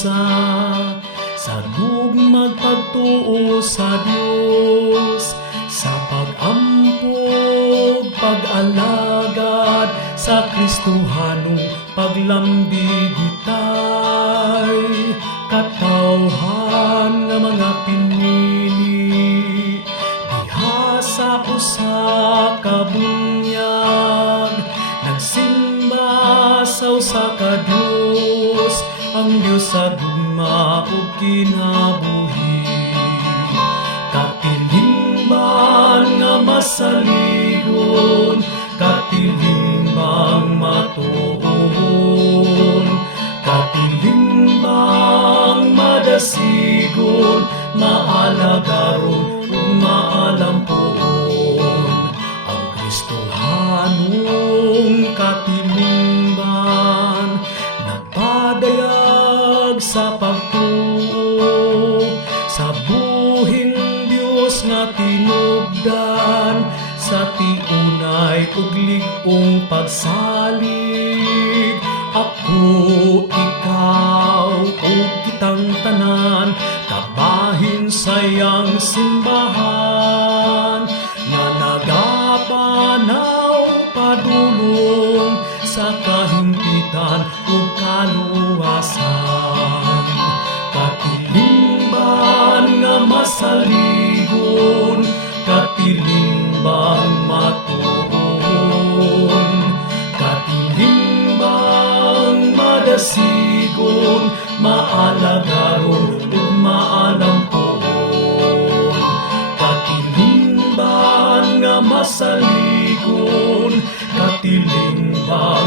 usa, sagug magpagtuo sa Dios, sa pag-ampog, pag-alagad, sa Kristohanong paglambig itay, katawhan nga mga pinili, diha sa usa ka bunyag, nagsimba sa usa ka Dios, ang Dios sa gugma ug kinabuhi. Katilingban nga masaligon, katilingban matuon, katilingban madasigon, maalagaron ug maalampuon. Ang Kristohanong katilingban nagpadayag sa pagtuo sa buhing Dios nga tinubdan, sa tiunay ug lig-ong pagsalig. Ako, ikaw, ug kitang tanan, kabahin sayang simbahan, nga nagapanaw padulong sa kahimpitan ug kaluwasan. Katilingban nga masaligon, katilingban matuon, katilingban madasigon, maalagaron ug maalampuon. Katilingban nga masaligon, katilingban